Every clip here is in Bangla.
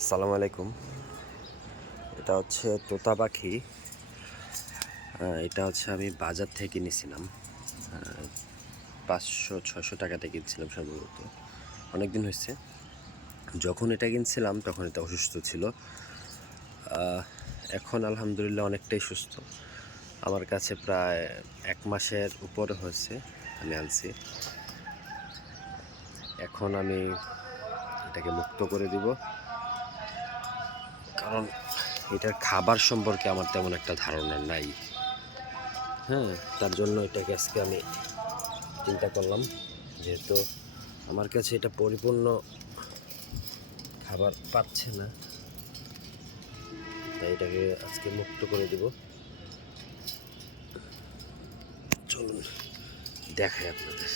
আসসালামু আলাইকুম। এটা হচ্ছে তোতা পাখি। এটা হচ্ছে আমি বাজার থেকে কিনেছিলাম। 500-600 টাকাতে কিনছিলাম সম্ভবত। অনেক দিন হয়েছে। যখন এটা কিনছিলাম তখন এটা অসুস্থ ছিল। এখন আলহামদুলিল্লাহ অনেকটাই সুস্থ। আমার কাছে প্রায় 1 মাসের উপরে হয়েছে আমি আনছি। এখন আমি এটাকে মুক্ত করে দিব, কারণ এটার খাবার সম্পর্কে আমার তেমন একটা ধারণা নাই। হ্যাঁ, তার জন্য এটাকে আজকে আমি চিন্তা করলাম, যেহেতু আমার কাছে এটা পরিপূর্ণ খাবার পাচ্ছে না, তাই এটাকে আজকে মুক্ত করে দিব। চলুন দেখাই আপনাদের।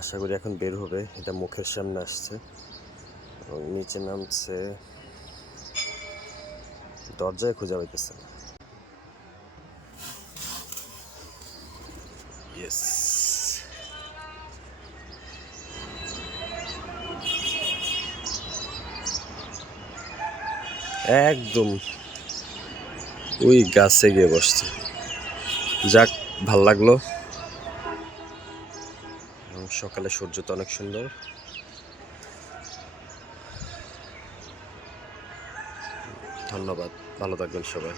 আশা করি এখন বের হবে। এটা মুখের সামনে আসছে এবং নিচে নামছে, দরজায় খুঁজে পাইতেছে না। ইয়েস, একদম ওই গাছে গিয়ে বসছে। যাক, ভাল লাগলো। এবং সকালে সূর্য তো অনেক সুন্দর। ধন্যবাদ, ভালো থাকবেন সবাই।